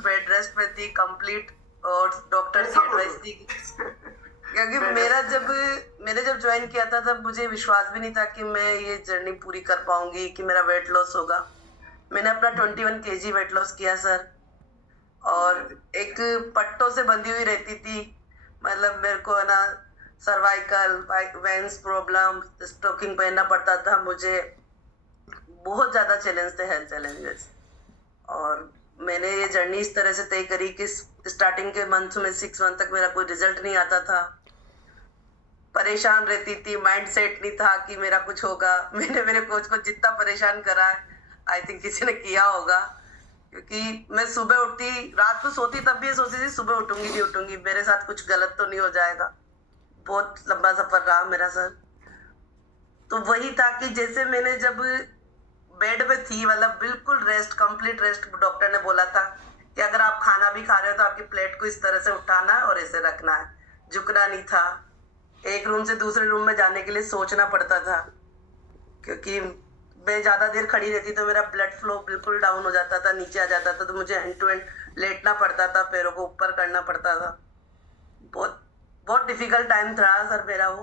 Bed rest पे थी complete, और डॉक्टर की एडवाइस थी। क्योंकि मैंने जब ज्वाइन किया था तब मुझे विश्वास भी नहीं था कि मैं ये जर्नी पूरी कर पाऊंगी, कि मेरा वेट लॉस होगा। मैंने अपना 21 kg वेट लॉस किया सर, और एक पट्टों से बंधी हुई रहती थी। मतलब मेरे को है ना सर्वाइकल वेंस प्रॉब्लम, स्टोकिंग पहनना पड़ता था मुझे। बहुत ज्यादा चैलेंज थे, हेल्थ चैलेंजेस। और मैंने ये जर्नी इस तरह से तय करी कि स्टार्टिंग के मंथ में 6 मंथ तक मेरा कोई रिजल्ट नहीं आता था। परेशान रहती थी, माइंड सेट नहीं था कि मेरा कुछ होगा। मैंने मेरे कोच को जितना परेशान करा है, आई थिंक किसी ने किया होगा। क्योंकि मैं सुबह उठती, रात को सोती तब भी ये सोचती थी सुबह उठूंगी नहीं उठूंगी, मेरे साथ कुछ गलत तो नहीं हो जाएगा। बहुत लंबा सफर रहा मेरा सर। तो वही था कि जैसे मैंने जब बेड पे थी, मतलब बिल्कुल रेस्ट, कंप्लीट रेस्ट, डॉक्टर ने बोला था कि अगर आप खाना भी खा रहे हो तो आपकी प्लेट को इस तरह से उठाना है और ऐसे रखना है, झुकना नहीं था। एक रूम से दूसरे रूम में जाने के लिए सोचना पड़ता था, क्योंकि मैं ज्यादा देर खड़ी रहती तो मेरा ब्लड फ्लो बिल्कुल डाउन हो जाता था, नीचे आ जाता था। तो मुझे एंड टू एंड लेटना पड़ता था, पैरों को ऊपर करना पड़ता था। बहुत बहुत डिफिकल्ट टाइम था सर मेरा वो।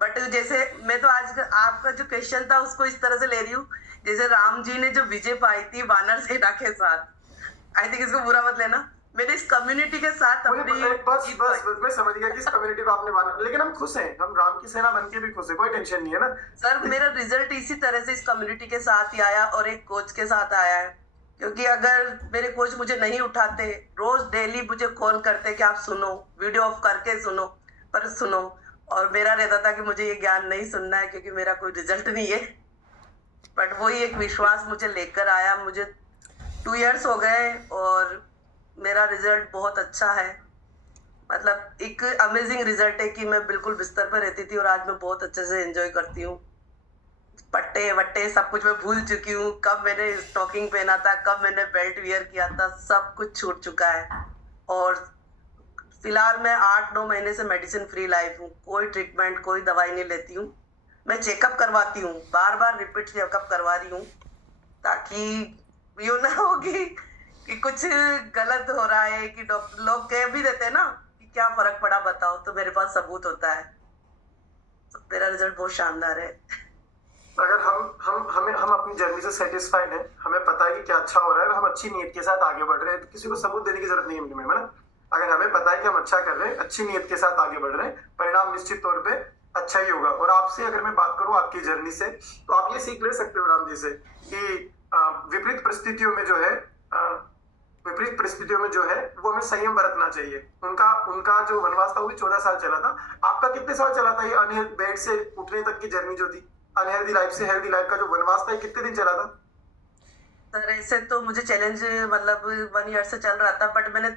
बट जैसे मैं तो आज आपका जो क्वेश्चन था उसको इस तरह से ले रही हूँ, जैसे राम जी ने जो विजय पाई थी वानर सेना के साथ। आई थिंक इसको बुरा मत लेना, मैंने इस कम्युनिटी के साथ अपनी बस मैं समझ गया कि इस कम्युनिटी को आपने माना, लेकिन हम खुश हैं, हम राम की सेना बन के भी खुश है, कोई टेंशन नहीं है ना सर। मेरा रिजल्ट इसी तरह से इस कम्युनिटी के साथ ही आया और एक कोच के साथ आया है। क्योंकि अगर मेरे कोच मुझे नहीं उठाते, रोज डेली मुझे कॉल करते कि आप सुनो, वीडियो ऑफ करके सुनो, पर सुनो, और मेरा रहता था कि मुझे ये ज्ञान नहीं सुनना है क्योंकि मेरा कोई रिजल्ट नहीं है। बट वही एक विश्वास मुझे लेकर आया। मुझे 2 years हो गए और मेरा रिजल्ट बहुत अच्छा है। मतलब एक अमेजिंग रिजल्ट है कि मैं बिल्कुल बिस्तर पर रहती थी और आज मैं बहुत अच्छे से एंजॉय करती हूँ। पट्टे वट्टे सब कुछ मैं भूल चुकी हूँ। कब मैंने स्टॉकिंग पहना था, कब मैंने बेल्ट वियर किया था, सब कुछ छूट चुका है। और फिलहाल मैं 8-9 महीने से मेडिसिन फ्री लाइफ हूँ। कोई ट्रीटमेंट, कोई दवाई नहीं लेती हूँ। मैं चेकअप करवाती हूँ, बार बार रिपीट चेकअप करवा रही हूँ, ताकि यो ना हो कि कुछ गलत हो रहा है। कि डॉक्टर लोग कह भी देते हैं ना कि क्या फर्क पड़ा बताओ, तो मेरे पास सबूत होता है। तो मेरा रिजल्ट बहुत शानदार है। अगर हम अपनी जर्नी से सेटिस्फाइड हैं, हमें पता है कि क्या अच्छा हो रहा है और हम अच्छी नीयत के साथ आगे बढ़ रहे हैं, तो किसी को सबूत देने की जरूरत नहीं है मैम, है ना। अगर हमें पता है कि हम अच्छा कर रहे हैं, अच्छी नीयत के साथ आगे बढ़ रहे हैं, परिणाम निश्चित तौर पे अच्छा ही होगा। और आपसे अगर मैं बात करूं आपकी जर्नी से, तो आप ये सीख ले सकते हो राम जी से कि विपरीत परिस्थितियों में जो है विपरीत परिस्थितियों में जो है वो हमें संयम बरतना चाहिए। उनका जो वनवास था वो भी 14 साल चला था। आपका कितने साल चला था ये अनहेल्थ बेड से उठने तक की जर्नी जो थी, अनहेल्दी लाइफ से हेल्दी लाइफ का जो वनवास था, ये कितने दिन चला था? सर ऐसे तो मुझे चैलेंज मतलब 1 year से चल रहा था, बट मैंने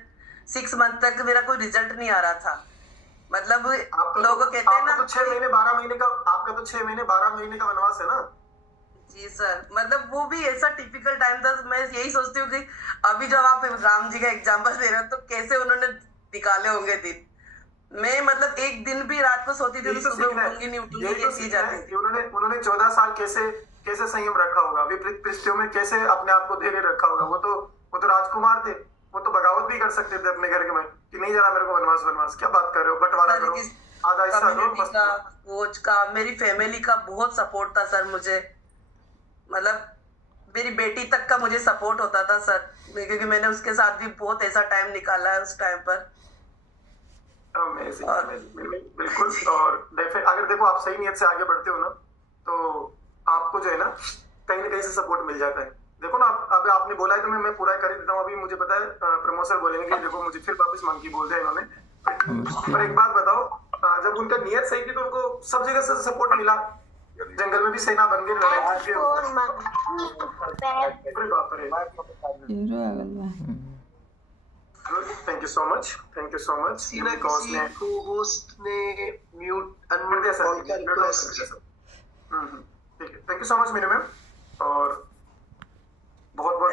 6 मंथ तक मेरा कोई रिजल्ट नहीं आ रहा था। मतलब लोग कहते हैं ना, तो 6 महीने 12 महीने का, आपका तो 6 महीने 12 महीने का वनवास है ना। जी सर। मतलब वो भी ऐसा टिपिकल टाइम था। मैं यही सोचती हूँ कि अभी जब आप राम जी का एग्जाम्पल दे रहे हो तो कैसे उन्होंने निकाले होंगे दिन। मैं मतलब एक दिन भी रात को सोती थी तो सुबह उठूंगी नहीं उठूंगी, ये चीज आती थी। उन्होंने 14 साल कैसे संयम रखा होगा, विपरीत परिस्थितियों में कैसे अपने आप को धैर्य रखा होगा। वो तो राजकुमार थे, वो तो बगावत भी कर सकते थे अपने घर के में कि नहीं जरा मेरे को वनवास। क्या बात कर रहे हो, बंटवारा करो, आधा हिस्सा दो। कम्युनिटी का, कोच का, मेरी फैमिली का बहुत सपोर्ट था सर मुझे। मतलब मेरी बेटी तक का मुझे सपोर्ट होता था सर, क्योंकि मैंने उसके साथ भी बहुत ऐसा टाइम निकाला है उस टाइम पर। बिल्कुल। और अगर देखो आप सही नियत से आगे बढ़ते हो ना, तो आपको जो है ना कहीं ना कहीं से सपोर्ट मिल जाता है। देखो ना, अब आपने बोला है तो मैं पूरा कर देता हूँ। अभी मुझे पता है प्रमोशन बोलेंगे कि देखो मुझे फिर वापस मंकी बोल दिया इन्होंने। पर एक बात बताओ, जब उनका नियत सही थी तो उनको सब जगह से सपोर्ट मिला, जंगल में भी सेना बन गई, thank you so much, thank you so much. किसी को होस्ट ने म्यूट अनम्यूट कॉल का रिक्वेस्ट। ठीक है, thank you so much Meenu ma'am. और बहुत बहुत